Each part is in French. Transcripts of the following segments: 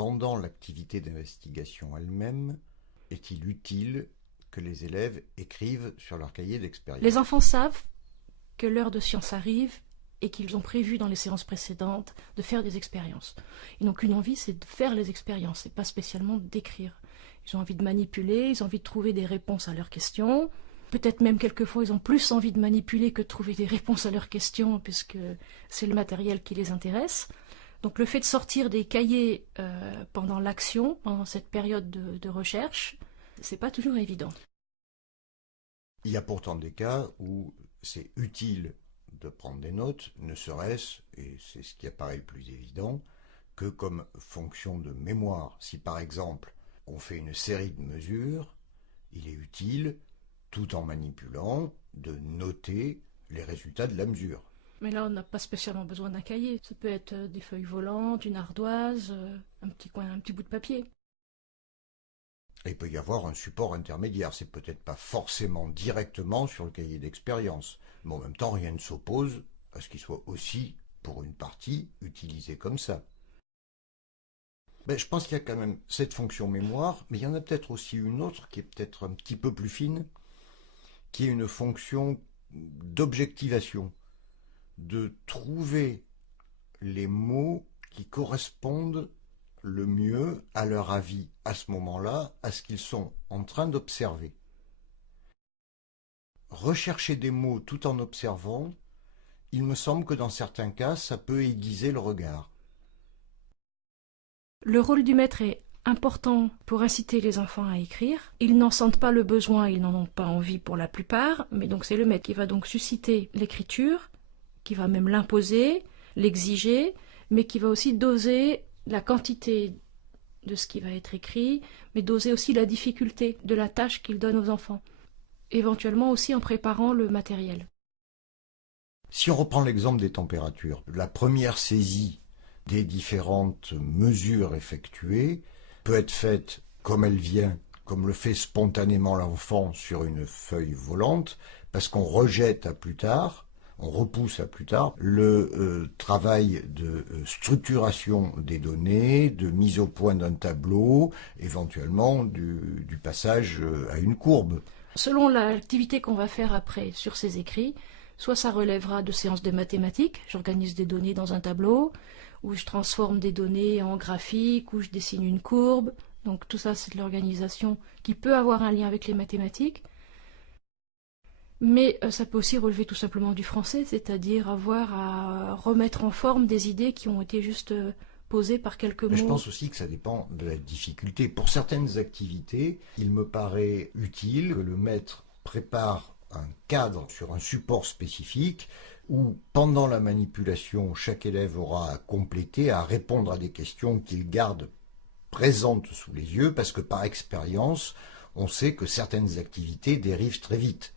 pendant l'activité d'investigation elle-même, est-il utile que les élèves écrivent sur leur cahier d'expérience? Les enfants savent que l'heure de science arrive et qu'ils ont prévu dans les séances précédentes de faire des expériences. Ils n'ont qu'une envie, c'est de faire les expériences, et pas spécialement d'écrire. Ils ont envie de manipuler, ils ont envie de trouver des réponses à leurs questions. Peut-être même quelquefois ils ont plus envie de manipuler que de trouver des réponses à leurs questions, puisque c'est le matériel qui les intéresse. Donc le fait de sortir des cahiers pendant l'action, pendant cette période de recherche, c'est pas toujours évident. Il y a pourtant des cas où c'est utile de prendre des notes, ne serait-ce, et c'est ce qui apparaît le plus évident, que comme fonction de mémoire. Si par exemple on fait une série de mesures, il est utile, tout en manipulant, de noter les résultats de la mesure. Mais là, on n'a pas spécialement besoin d'un cahier. Ça peut être des feuilles volantes, une ardoise, un petit bout de papier. Et il peut y avoir un support intermédiaire. C'est peut-être pas forcément directement sur le cahier d'expérience, mais en même temps, rien ne s'oppose à ce qu'il soit aussi, pour une partie, utilisé comme ça. Je pense qu'il y a quand même cette fonction mémoire, mais il y en a peut-être aussi une autre qui est peut-être un petit peu plus fine, qui est une fonction d'objectivation, de trouver les mots qui correspondent le mieux à leur avis à ce moment-là, à ce qu'ils sont en train d'observer. Rechercher des mots tout en observant, il me semble que dans certains cas, ça peut aiguiser le regard. Le rôle du maître est important pour inciter les enfants à écrire. Ils n'en sentent pas le besoin, ils n'en ont pas envie pour la plupart, mais donc c'est le maître qui va donc susciter l'écriture, qui va même l'imposer, l'exiger, mais qui va aussi doser la quantité de ce qui va être écrit, mais doser aussi la difficulté de la tâche qu'il donne aux enfants, éventuellement aussi en préparant le matériel. Si on reprend l'exemple des températures, la première saisie des différentes mesures effectuées peut être faite comme elle vient, comme le fait spontanément l'enfant sur une feuille volante, parce qu'on rejette à plus tard, on repousse à plus tard le travail de structuration des données, de mise au point d'un tableau, éventuellement du passage à une courbe. Selon l'activité qu'on va faire après sur ces écrits, soit ça relèvera de séances de mathématiques, j'organise des données dans un tableau, ou je transforme des données en graphique, ou je dessine une courbe. Donc tout ça, c'est de l'organisation qui peut avoir un lien avec les mathématiques. Mais ça peut aussi relever tout simplement du français, c'est-à-dire avoir à remettre en forme des idées qui ont été juste posées par quelques mots. Mais je pense aussi que ça dépend de la difficulté. Pour certaines activités, il me paraît utile que le maître prépare un cadre sur un support spécifique où, pendant la manipulation, chaque élève aura à compléter, à répondre à des questions qu'il garde présentes sous les yeux, parce que par expérience, on sait que certaines activités dérivent très vite.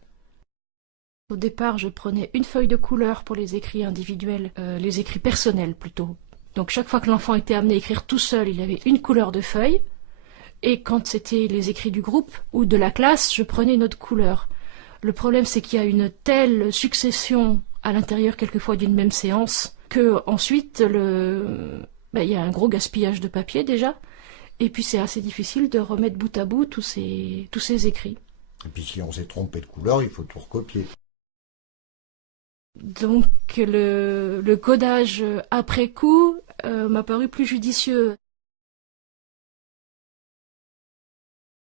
Au départ, je prenais une feuille de couleur pour les écrits individuels, les écrits personnels plutôt. Donc chaque fois que l'enfant était amené à écrire tout seul, il avait une couleur de feuille. Et quand c'était les écrits du groupe ou de la classe, je prenais une autre couleur. Le problème, c'est qu'il y a une telle succession à l'intérieur quelquefois d'une même séance que ensuite il y a un gros gaspillage de papier déjà. Et puis c'est assez difficile de remettre bout à bout tous ces écrits. Et puis si on s'est trompé de couleur, il faut tout recopier. Donc le codage après coup m'a paru plus judicieux.